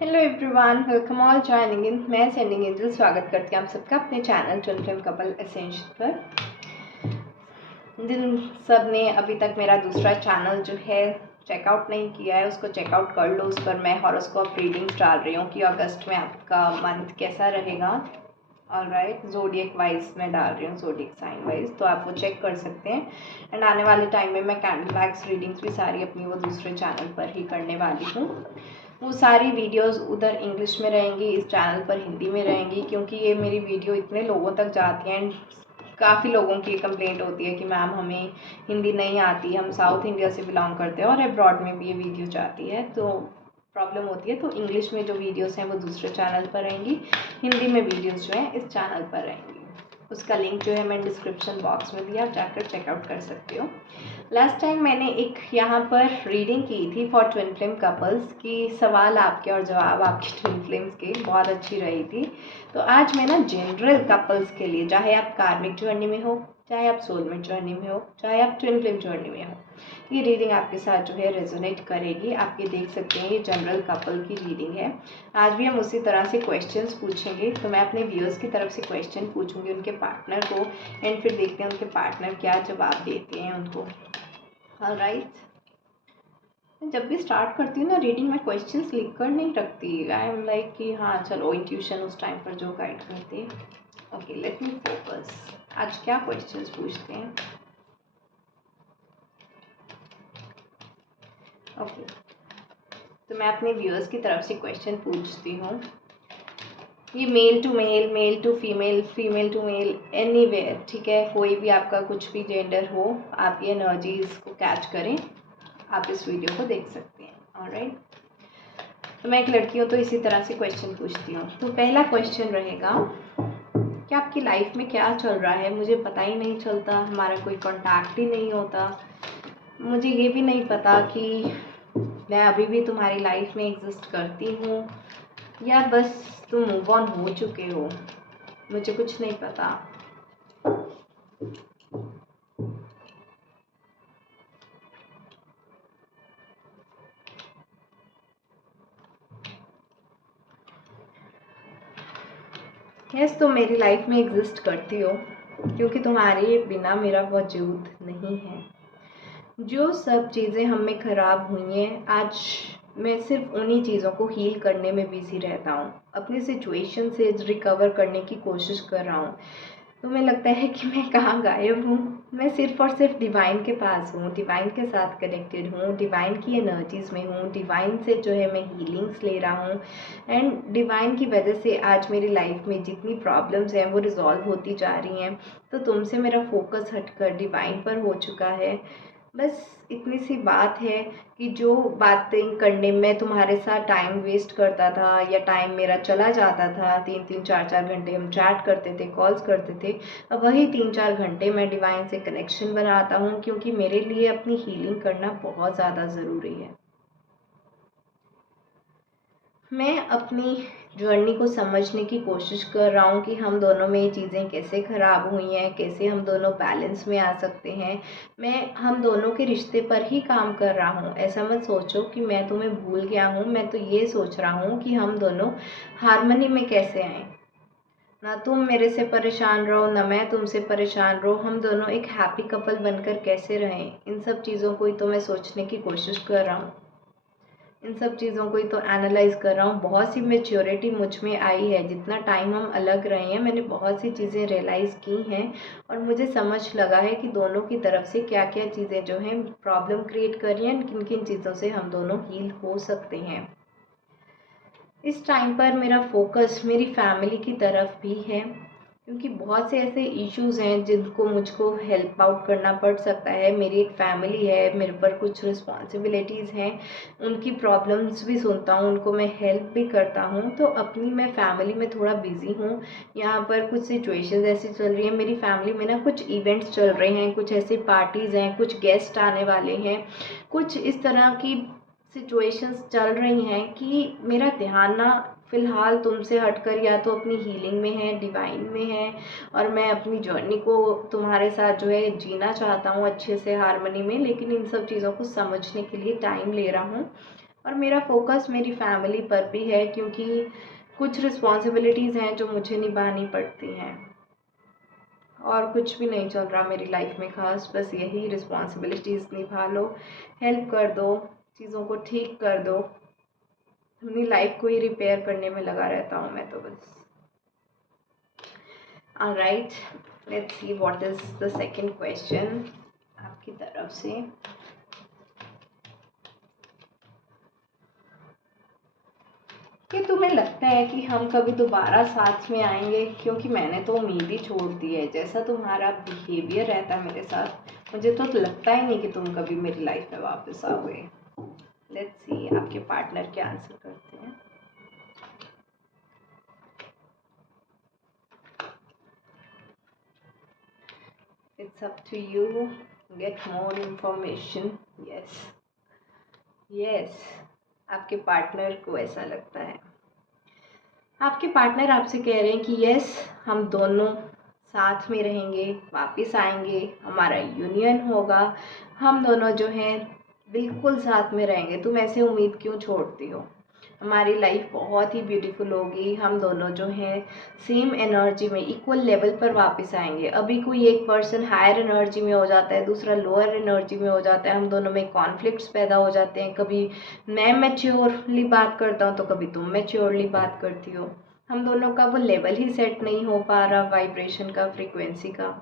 Hello everyone, welcome all joining in. मैं sending angel स्वागत करती हूँ आप सबका अपने channel twin flame couple essential पर। जिन सब ने अभी तक मेरा दूसरा चैनल जो है चेकआउट नहीं किया है उसको चेकआउट कर लो। उस पर मैं हॉरोस्कोप रीडिंग्स डाल रही हूँ कि अगस्त में आपका मंथ कैसा रहेगा। ऑलराइट, ज़ोडिएक वाइज मैं डाल रही हूँ, ज़ोडिएक साइन वाइज, तो आप वो चेक कर सकते हैं। एंड आने वाले टाइम में मैं कैंडल बैग्स रीडिंग्स भी सारी अपनी वो दूसरे चैनल पर ही करने वाली हूँ। वो सारी वीडियोस उधर इंग्लिश में रहेंगी, इस चैनल पर हिंदी में रहेंगी, क्योंकि ये मेरी वीडियो इतने लोगों तक जाती हैं एंड काफ़ी लोगों की कंप्लेंट होती है कि मैम हमें हिंदी नहीं आती, हम साउथ इंडिया से बिलोंग करते हैं और अब्रॉड में भी ये वीडियो जाती है तो प्रॉब्लम होती है। तो इंग्लिश में जो वीडियोस हैं वो दूसरे चैनल पर रहेंगी, हिंदी में वीडियोस जो हैं इस चैनल पर रहेंगी। उसका लिंक जो है मैंने डिस्क्रिप्शन बॉक्स में दिया, आप जाकर चेकआउट कर सकते हो। लास्ट टाइम मैंने एक यहाँ पर रीडिंग की थी फॉर ट्विन फ्लेम कपल्स की, सवाल आपके और जवाब आपके ट्विन फ्लेम्स के बहुत अच्छी रही थी। तो आज मैं ना जनरल कपल्स के लिए, चाहे आप कार्मिक जर्नी में हो, चाहे आप सोलमेट जर्नी में हो, चाहे आप ट्विन फ्लेम जर्नी में हो, ये रीडिंग आपके साथ जो है रेजोनेट करेगी। आप ये देख सकते हैं, ये जनरल कपल की रीडिंग है। आज भी हम उसी तरह से क्वेश्चंस पूछेंगे। तो मैं अपने व्यूअर्स की तरफ से क्वेश्चन पूछूंगी उनके पार्टनर को, एंड फिर देखते हैं उनके पार्टनर क्या जवाब देते हैं उनको। ऑलराइट, जब भी स्टार्ट करती हूँ ना रीडिंग, मैं क्वेश्चंस लिख कर नहीं रखती। आई एम लाइक कि हाँ चलो इंट्यूशन उस टाइम पर जो गाइड करती है। Okay, let me focus. आज क्या क्वेश्चंस पूछते हैं। ओके, तो मैं अपने व्यूअर्स की तरफ से क्वेश्चन पूछती हूँ। ये male to male, male to female, female to male, anywhere, ठीक है, कोई भी आपका कुछ भी जेंडर हो, आप ये एनर्जीज को कैच करें, आप इस वीडियो को देख सकते हैं। ऑलराइट, तो मैं एक लड़की हूँ तो इसी तरह से क्वेश्चन पूछती हूँ। तो पहला क्वेश्चन रहेगा कि आपकी लाइफ में क्या चल रहा है, मुझे पता ही नहीं चलता, हमारा कोई कांटेक्ट ही नहीं होता, मुझे ये भी नहीं पता कि मैं अभी भी तुम्हारी लाइफ में एग्जिस्ट करती हूँ या बस तुम मूव ऑन हो चुके हो, मुझे कुछ नहीं पता। यस, तुम मेरी लाइफ में एग्जिस्ट करती हो, क्योंकि तुम्हारे बिना मेरा वजूद नहीं है। जो सब चीज़ें हम में ख़राब हुई हैं, आज मैं सिर्फ उन्हीं चीज़ों को हील करने में बिजी रहता हूँ, अपनी सिचुएशन से रिकवर करने की कोशिश कर रहा हूँ। तुम्हें लगता है कि मैं कहाँ गायब हूँ? मैं सिर्फ और सिर्फ डिवाइन के पास हूँ, डिवाइन के साथ कनेक्टेड हूँ, डिवाइन की एनर्जीज में हूँ, डिवाइन से जो है मैं हीलिंग्स ले रहा हूँ। एंड डिवाइन की वजह से आज मेरी लाइफ में जितनी प्रॉब्लम्स हैं वो रिजॉल्व होती जा रही हैं। तो तुमसे मेरा फोकस हटकर डिवाइन पर हो चुका है। बस इतनी सी बात है कि जो बातें करने में तुम्हारे साथ टाइम वेस्ट करता था या टाइम मेरा चला जाता था, 3-3 4-4 घंटे हम चैट करते थे, कॉल्स करते थे, अब वही 3-4 घंटे मैं डिवाइन से कनेक्शन बनाता हूँ, क्योंकि मेरे लिए अपनी हीलिंग करना बहुत ज़्यादा ज़रूरी है। मैं अपनी जर्नी को समझने की कोशिश कर रहा हूँ कि हम दोनों में ये चीज़ें कैसे ख़राब हुई हैं, कैसे हम दोनों बैलेंस में आ सकते हैं। मैं हम दोनों के रिश्ते पर ही काम कर रहा हूँ। ऐसा मत सोचो कि मैं तुम्हें भूल गया हूँ, मैं तो ये सोच रहा हूँ कि हम दोनों हार्मनी में कैसे आएँ। ना तुम मेरे से परेशान रहो, ना मैं तुमसे परेशान रहो, हम दोनों एक हैप्पी कपल बनकर कैसे रहें। इन सब चीज़ों को ही तो मैं सोचने की कोशिश कर रहा हूँ, इन सब चीज़ों को ही तो एनालाइज कर रहा हूँ। बहुत सी मेच्योरिटी मुझ में आई है, जितना टाइम हम अलग रहे हैं मैंने बहुत सी चीज़ें रियलाइज़ की हैं और मुझे समझ लगा है कि दोनों की तरफ से क्या क्या चीज़ें जो हैं प्रॉब्लम क्रिएट कर रही हैं, किन किन चीज़ों से हम दोनों हील हो सकते हैं। इस टाइम पर मेरा फोकस मेरी फैमिली की तरफ भी है, क्योंकि बहुत से ऐसे इश्यूज़ हैं जिनको मुझको हेल्प आउट करना पड़ सकता है। मेरी एक फैमिली है, मेरे पर कुछ रिस्पॉन्सिबिलिटीज़ हैं, उनकी प्रॉब्लम्स भी सुनता हूँ, उनको मैं हेल्प भी करता हूँ। तो अपनी मैं फैमिली में थोड़ा बिज़ी हूँ। यहाँ पर कुछ सिचुएशंस ऐसी चल रही हैं, मेरी फैमिली में ना कुछ इवेंट्स चल रहे हैं, कुछ ऐसी पार्टीज़ हैं, कुछ गेस्ट आने वाले हैं, कुछ इस तरह की सिचुएशंस चल रही हैं कि मेरा ध्यान ना फ़िलहाल तुमसे हटकर या तो अपनी हीलिंग में है, डिवाइन में है, और मैं अपनी जर्नी को तुम्हारे साथ जो है जीना चाहता हूँ अच्छे से हार्मनी में, लेकिन इन सब चीज़ों को समझने के लिए टाइम ले रहा हूँ। और मेरा फोकस मेरी फैमिली पर भी है, क्योंकि कुछ रिस्पॉन्सिबिलिटीज़ हैं जो मुझे निभानी पड़ती हैं। और कुछ भी नहीं चल रहा मेरी लाइफ में खास, बस यही रिस्पॉन्सिबिलिटीज़ निभा लो, हेल्प कर दो, चीज़ों को ठीक कर दो। अपनी लाइफ को ही रिपेयर करने में लगा रहता हूँ मैं तो बस। Alright, let's see what is the second question आपकी तरफ से। कि तुम्हें लगता है कि हम कभी दोबारा साथ में आएंगे? क्योंकि मैंने तो उम्मीद ही छोड़ दी है। जैसा तुम्हारा बिहेवियर रहता है मेरे साथ, मुझे तो लगता ही नहीं कि तुम कभी मेरी लाइफ में वापस आओगे। लेट्स सी आपके पार्टनर क्या आंसर करते हैं। It's up to you, get more information. Yes yes, आपके पार्टनर को ऐसा लगता है। आपके पार्टनर आपसे कह रहे हैं कि यस, हम दोनों साथ में रहेंगे, वापस आएंगे, हमारा यूनियन होगा, हम दोनों जो हैं बिल्कुल साथ में रहेंगे। तुम ऐसे उम्मीद क्यों छोड़ती हो? हमारी लाइफ बहुत ही ब्यूटीफुल होगी, हम दोनों जो हैं सेम एनर्जी में इक्वल लेवल पर वापस आएंगे। अभी कोई एक पर्सन हायर एनर्जी में हो जाता है, दूसरा लोअर एनर्जी में हो जाता है, हम दोनों में कॉन्फ्लिक्ट्स पैदा हो जाते हैं। कभी मैं मैच्योरली बात करता हूँ तो कभी तुम मैच्योरली बात करती हो। हम दोनों का वो लेवल ही सेट नहीं हो पा रहा, वाइब्रेशन का, फ्रिक्वेंसी का।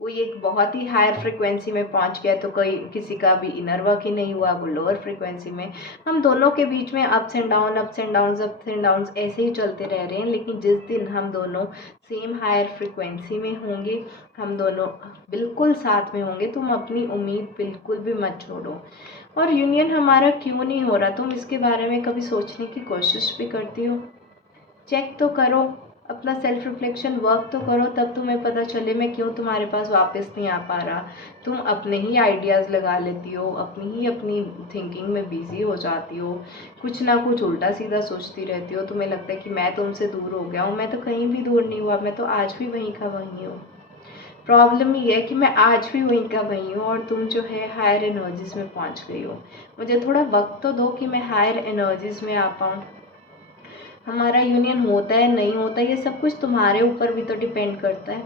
कोई एक बहुत ही हायर फ्रिक्वेंसी में पहुंच गया तो कोई किसी का भी इनर वर्क ही नहीं हुआ, वो लोअर फ्रिक्वेंसी में। हम दोनों के बीच में ups and down, ups and down, ups and down ऐसे ही चलते रह रहे हैं। लेकिन जिस दिन हम दोनों सेम हायर फ्रिक्वेंसी में होंगे, हम दोनों बिल्कुल साथ में होंगे, तुम अपनी उम्मीद बिल्कुल भी मत छोड़ो। और यूनियन हमारा क्यों नहीं हो रहा, तुम इसके बारे में कभी सोचने की कोशिश भी करती हो? चेक तो करो, अपना सेल्फ रिफ्लेक्शन वर्क तो करो, तब तुम्हें पता चले मैं क्यों तुम्हारे पास वापस नहीं आ पा रहा। तुम अपने ही आइडियाज़ लगा लेती हो, अपनी थिंकिंग में बिजी हो जाती हो, कुछ ना कुछ उल्टा सीधा सोचती रहती हो। तुम्हें लगता है कि मैं तुमसे दूर हो गया हूँ। मैं तो कहीं भी दूर नहीं हुआ, मैं तो आज भी वहीं का वहीं हूँ। प्रॉब्लम ये है कि मैं आज भी वहीं का वहीं हूँ और तुम जो है हायर एनर्जीज में पहुँच गई हो। मुझे थोड़ा वक्त तो दो कि मैं हायर एनर्जीज में आ पाऊँ। हमारा यूनियन होता है नहीं होता, ये सब कुछ तुम्हारे ऊपर भी तो डिपेंड करता है।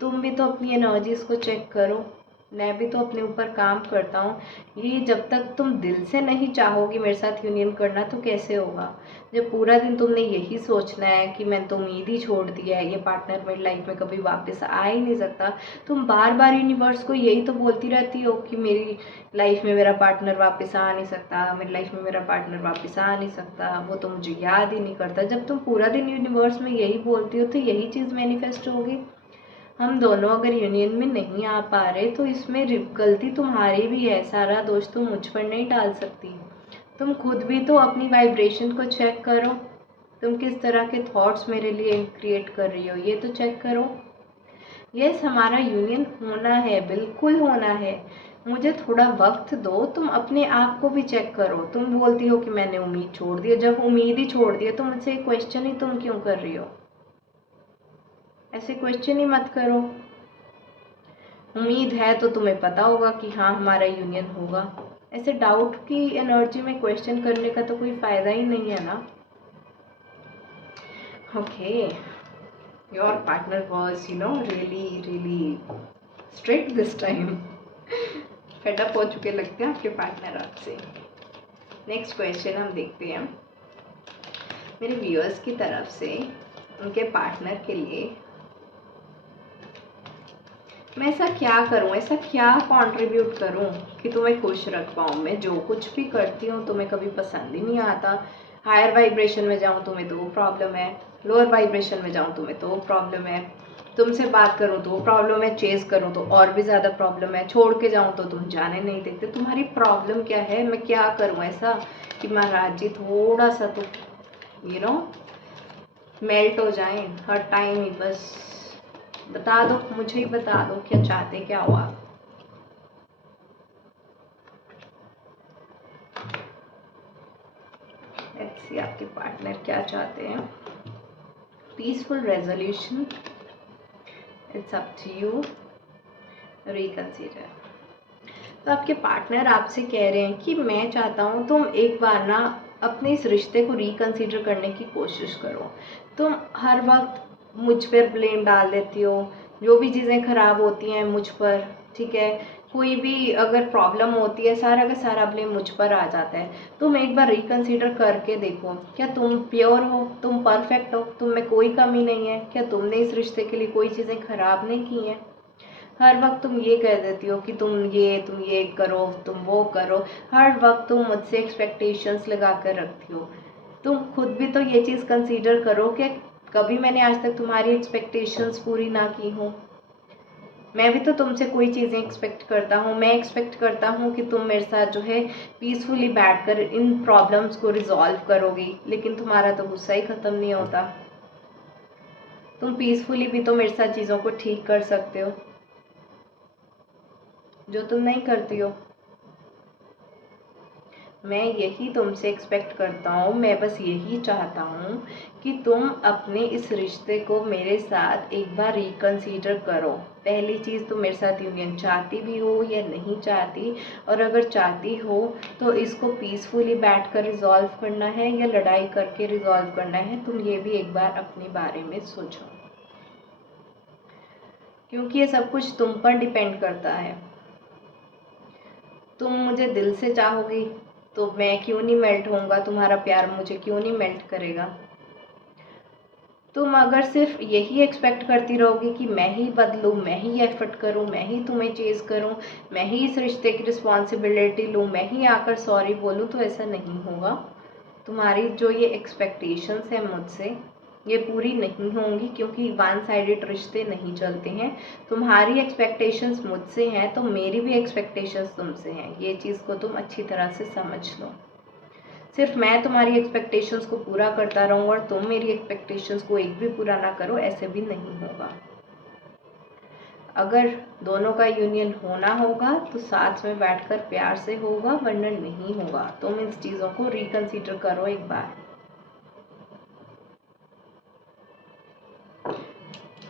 तुम भी तो अपनी एनर्जीज को चेक करो, मैं भी तो अपने ऊपर काम करता हूँ। ये जब तक तुम दिल से नहीं चाहोगी मेरे साथ यूनियन करना तो कैसे होगा? जब पूरा दिन तुमने यही सोचना है कि मैंने तो उम्मीद ही छोड़ दी है, ये पार्टनर मेरी लाइफ में कभी वापस आ ही नहीं सकता। तुम बार बार यूनिवर्स को यही तो बोलती रहती हो कि मेरी लाइफ में मेरा पार्टनर वापस आ नहीं सकता, मेरी लाइफ में मेरा पार्टनर वापस आ नहीं सकता, वो तो मुझे याद ही नहीं करता। जब तुम पूरा दिन यूनिवर्स में यही बोलती हो तो यही चीज़ मैनिफेस्ट होगी। हम दोनों अगर यूनियन में नहीं आ पा रहे तो इसमें गलती तुम्हारी भी है, सारा दोष तुम मुझ पर नहीं डाल सकती। तुम खुद भी तो अपनी वाइब्रेशन को चेक करो, तुम किस तरह के थॉट्स मेरे लिए क्रिएट कर रही हो ये तो चेक करो। यस, हमारा यूनियन होना है, बिल्कुल होना है। मुझे थोड़ा वक्त दो, तुम अपने आप को भी चेक करो। तुम बोलती हो कि मैंने उम्मीद छोड़ दी, जब उम्मीद ही छोड़ दी है तो मुझसे क्वेश्चन ही तुम क्यों कर रही हो? ऐसे क्वेश्चन ही मत करो। उम्मीद है तो तुम्हें पता होगा कि हाँ हमारा यूनियन होगा। ऐसे डाउट की एनर्जी में क्वेश्चन करने का तो कोई फ़ायदा ही नहीं है ना। Okay, your partner was really strict this time. Fed up हो चुके लगते हैं आपके पार्टनर आपसे। नेक्स्ट क्वेश्चन हम देखते हैं मेरे व्यूअर्स की तरफ से उनके पार्टनर के लिए। मैं ऐसा क्या करूं, ऐसा क्या कंट्रीब्यूट करूं कि तुम्हें खुश रख पाऊं? मैं जो कुछ भी करती हूं तुम्हें कभी पसंद ही नहीं आता। हायर वाइब्रेशन में जाऊं तुम्हें तो प्रॉब्लम है, लोअर वाइब्रेशन में जाऊं तुम्हें तो प्रॉब्लम है, तुमसे बात करूं तो प्रॉब्लम है, चेज करूं तो और भी ज़्यादा प्रॉब्लम है, छोड़ के जाऊं तो तुम जाने नहीं देते। तुम्हारी प्रॉब्लम क्या है? मैं क्या करूं ऐसा कि महाराज जी थोड़ा सा तो मेल्ट हो जाए हर टाइम ही? बस बता दो, मुझे ही बता दो क्या चाहते, क्या हुआ? लेट्स सी आपके पार्टनर क्या चाहते हैं। Peaceful resolution, it's up to you, reconsider. तो आपके पार्टनर आपसे कह रहे हैं कि मैं चाहता हूँ तुम एक बार ना अपने इस रिश्ते को रिकंसीडर करने की कोशिश करो। तुम हर वक्त मुझ पर ब्लेम डाल देती हो, जो भी चीज़ें ख़राब होती हैं मुझ पर, ठीक है, कोई भी अगर प्रॉब्लम होती है सारा का सारा ब्लेम मुझ पर आ जाता है। तुम एक बार रिकंसीडर करके देखो, क्या तुम प्योर हो, तुम परफेक्ट हो, तुम में कोई कमी नहीं है, क्या तुमने इस रिश्ते के लिए कोई चीज़ें ख़राब नहीं की हैं। हर वक्त तुम ये कह देती हो कि तुम ये करो, तुम वो करो, हर वक्त तुम मुझसे एक्सपेक्टेशंस लगा कर रखती हो। तुम खुद भी तो ये चीज़ कंसीडर करो कि कभी मैंने आज तक तुम्हारी एक्सपेक्टेशंस पूरी ना की हो। मैं भी तो तुमसे कोई चीज़ें एक्सपेक्ट करता हूँ। मैं एक्सपेक्ट करता हूँ कि तुम मेरे साथ जो है पीसफुली बैठकर इन प्रॉब्लम्स को रिजॉल्व करोगी, लेकिन तुम्हारा तो गुस्सा ही ख़त्म नहीं होता। तुम पीसफुली भी तो मेरे साथ चीज़ों को ठीक कर सकते हो, जो तुम नहीं करती हो। मैं यही तुमसे एक्सपेक्ट करता हूँ, मैं बस यही चाहता हूँ कि तुम अपने इस रिश्ते को मेरे साथ एक बार रिकंसीडर करो। पहली चीज़, तुम मेरे साथ यूनियन चाहती भी हो या नहीं चाहती, और अगर चाहती हो तो इसको पीसफुली बैठकर रिजॉल्व करना है या लड़ाई करके रिजॉल्व करना है, तुम ये भी एक बार अपने बारे में सोचो, क्योंकि ये सब कुछ तुम पर डिपेंड करता है। तुम मुझे दिल से चाहोगी तो मैं क्यों नहीं मेल्ट होऊंगा, तुम्हारा प्यार मुझे क्यों नहीं मेल्ट करेगा। तुम अगर सिर्फ यही एक्सपेक्ट करती रहोगी कि मैं ही बदलूं, मैं ही एफर्ट करूं, मैं ही तुम्हें चेज करूं, मैं ही इस रिश्ते की रिस्पॉन्सिबिलिटी लूं, मैं ही आकर सॉरी बोलूं, तो ऐसा नहीं होगा। तुम्हारी जो ये एक्सपेक्टेशंस है मुझसे, ये पूरी नहीं होंगी, क्योंकि वन साइडेड रिश्ते नहीं चलते हैं। तुम्हारी एक्सपेक्टेशंस मुझसे हैं तो मेरी भी एक्सपेक्टेशंस तुमसे हैं, ये चीज़ को तुम अच्छी तरह से समझ लो। सिर्फ मैं तुम्हारी एक्सपेक्टेशंस को पूरा करता रहूँ और तुम मेरी एक्सपेक्टेशंस को एक भी पूरा ना करो, ऐसे भी नहीं होगा। अगर दोनों का यूनियन होना होगा तो साथ में बैठकर प्यार से होगा, वरना नहीं होगा। तुम इन चीज़ों को रिकंसीडर करो एक बार।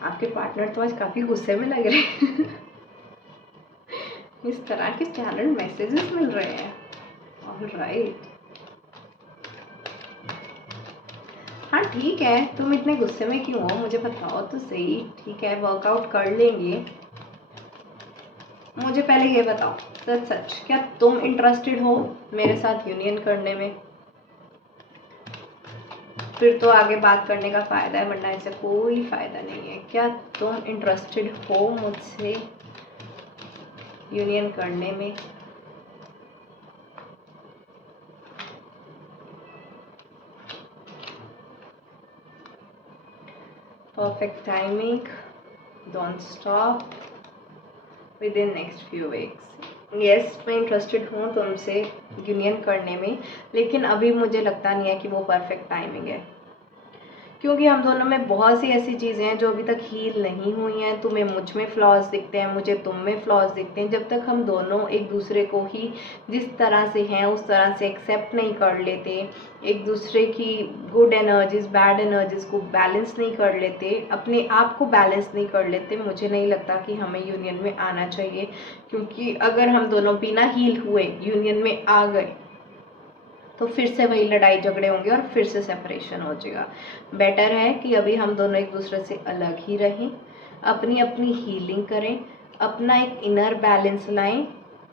आपके पार्टनर तो आज काफ़ी गुस्से में लग रहे हैं। इस तरह के चैनल मैसेजेस मिल रहे हैं। ऑलराइट, हाँ ठीक है, तुम इतने गुस्से में क्यों हो मुझे बताओ तो सही। ठीक है, वर्कआउट कर लेंगे। मुझे पहले ये बताओ सच सच, क्या तुम इंटरेस्टेड हो मेरे साथ यूनियन करने में? फिर तो आगे बात करने का फ़ायदा है, वरना ऐसे कोई फ़ायदा नहीं है। क्या तुम इंटरेस्टेड हो मुझसे यूनियन करने में? Perfect timing, don't stop with in next few weeks. Yes, मैं इंटरेस्टेड हूँ तुमसे यूनियन करने में, लेकिन अभी मुझे लगता नहीं है कि वो परफेक्ट टाइमिंग है, क्योंकि हम दोनों में बहुत सी ऐसी चीज़ें हैं जो अभी तक हील नहीं हुई हैं। तुम्हें मुझ में फ्लॉज दिखते हैं, मुझे तुम में फ्लॉज दिखते हैं। जब तक हम दोनों एक दूसरे को ही जिस तरह से हैं उस तरह से एक्सेप्ट नहीं कर लेते, एक दूसरे की गुड एनर्जीज बैड एनर्जीज को बैलेंस नहीं कर लेते, अपने आप को बैलेंस नहीं कर लेते, मुझे नहीं लगता कि हमें यूनियन में आना चाहिए। क्योंकि अगर हम दोनों बिना हील हुए यूनियन में आ गए तो फिर से वही लड़ाई झगड़े होंगे और फिर से सेपरेशन हो जाएगा। बेटर है कि अभी हम दोनों एक दूसरे से अलग ही रहें, अपनी अपनी हीलिंग करें, अपना एक इनर बैलेंस लाएं,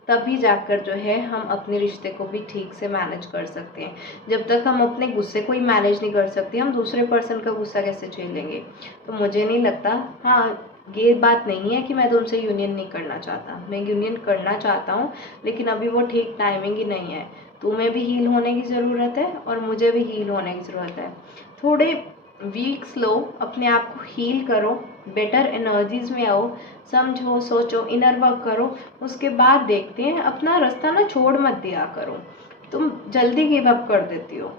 तभी जाकर जो है हम अपने रिश्ते को भी ठीक से मैनेज कर सकते हैं। जब तक हम अपने गुस्से को ही मैनेज नहीं कर सकते, हम दूसरे पर्सन का गुस्सा कैसे झेलेंगे? तो मुझे नहीं लगता। हाँ, ये बात नहीं है कि मैं तुमसे यूनियन नहीं करना चाहता, मैं यूनियन करना चाहता हूँ, लेकिन अभी वो ठीक टाइमिंग ही नहीं है। तुम्हें भी हील होने की ज़रूरत है और मुझे भी हील होने की ज़रूरत है। थोड़े वीक्स लो, अपने आप को हील करो, बेटर एनर्जीज में आओ, समझो, सोचो, इनर वर्क करो, उसके बाद देखते हैं। अपना रास्ता ना छोड़ मत दिया करो, तुम जल्दी गिव अप कर देती हो।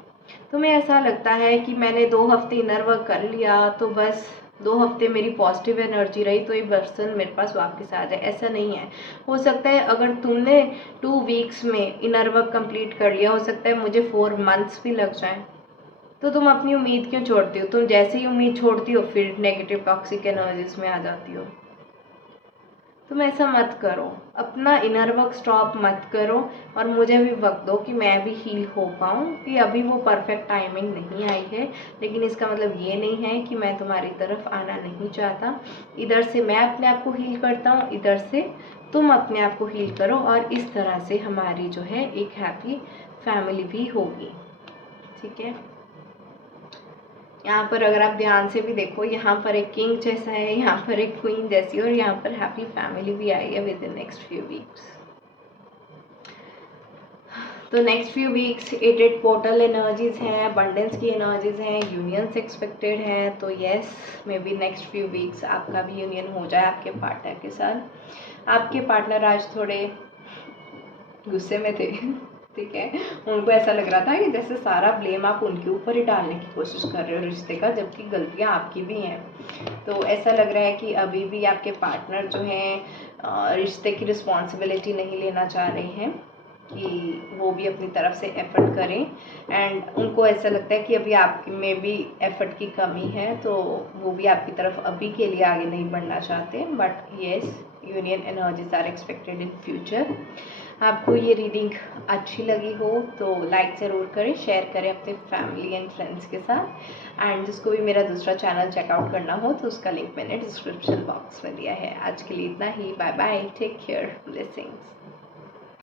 तुम्हें ऐसा लगता है कि मैंने 2 हफ्ते इनर वर्क कर लिया तो बस 2 हफ्ते मेरी पॉजिटिव एनर्जी रही तो ये पर्सन मेरे पास वापस आ जाए, ऐसा नहीं है। हो सकता है अगर तुमने 2 वीक्स में इनर वर्क कंप्लीट कर लिया, हो सकता है मुझे 4 मंथ्स भी लग जाएं। तो तुम अपनी उम्मीद क्यों छोड़ती हो? तुम जैसे ही उम्मीद छोड़ती हो फिर नेगेटिव टॉक्सिक एनर्जीज में आ जाती हो। तुम ऐसा मत करो, अपना इनर वर्क स्टॉप मत करो और मुझे भी वक्त दो कि मैं भी हील हो पाऊँ। कि अभी वो परफेक्ट टाइमिंग नहीं आई है, लेकिन इसका मतलब ये नहीं है कि मैं तुम्हारी तरफ आना नहीं चाहता। इधर से मैं अपने आप को हील करता हूँ, इधर से तुम अपने आप को हील करो और इस तरह से हमारी जो है एक हैप्पी फैमिली भी होगी। ठीक है, यहाँ पर अगर आप ध्यान से भी देखो, यहाँ पर एक किंग जैसा है, यहाँ पर एक क्वीन जैसी, और यहाँ पर हैप्पी फैमिली भी आई है with in next few weeks. तो next few weeks 8 portal energies हैं, अबंडेंस की एनर्जीज हैं, यूनियंस एक्सपेक्टेड है। तो yes, may be next few weeks आपका भी यूनियन हो जाए आपके पार्टनर के साथ। आपके पार्टनर आज थोड़े गुस्से में थे ठीक है, उनको ऐसा लग रहा था कि जैसे सारा ब्लेम आप उनके ऊपर ही डालने की कोशिश कर रहे हो रिश्ते का, जबकि गलतियां आपकी भी हैं। तो ऐसा लग रहा है कि अभी भी आपके पार्टनर जो हैं रिश्ते की रिस्पॉन्सिबिलिटी नहीं लेना चाह रहे हैं कि वो भी अपनी तरफ से एफर्ट करें, एंड उनको ऐसा लगता है कि अभी आप में भी एफर्ट की कमी है, तो वो भी आपकी तरफ अभी के लिए आगे नहीं बढ़ना चाहते। But yes, union energies are expected in future. आपको ये रीडिंग अच्छी लगी हो तो लाइक ज़रूर करें, शेयर करें अपने फैमिली एंड फ्रेंड्स के साथ। एंड जिसको भी मेरा दूसरा चैनल चेकआउट करना हो तो उसका लिंक मैंने डिस्क्रिप्शन बॉक्स में दिया है। आज के लिए इतना ही, bye bye, take care, blessings.